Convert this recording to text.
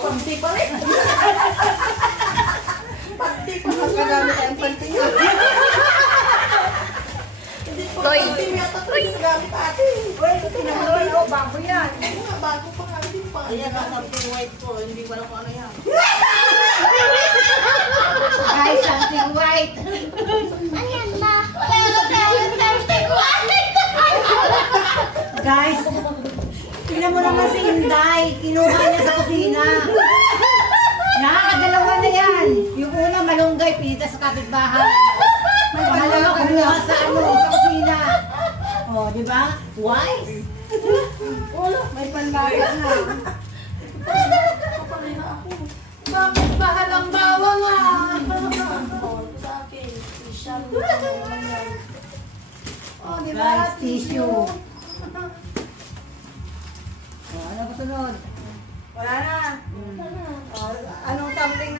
Panty pa rin. Panty pa mas magamit ang panty niya. Hindi po Toy. panty yata ito yung nagamit ate. Uy, tinamay ako, bago yan. Ano nga, bago pa nga din pa. Ayan, something white po. Hindi ko alam kung ano yan. Guys, something white. Ayan na. Wala na tayo something white. Guys, tingnan mo naman si Inday. Kinuha niya sa kusina. Nakakadalawa na yan. Yung una malunggay, pinita sa kapitbahay. Pangalawa, kumuha sa sa kusina. Oh, di ba? Wise. May panlaya na. Kapalay na ako. Bakit bahalang bawang ah? Sa akin, special. Oh, di ba? Guys, tissue. Oh, ano ba sunod? Wala na.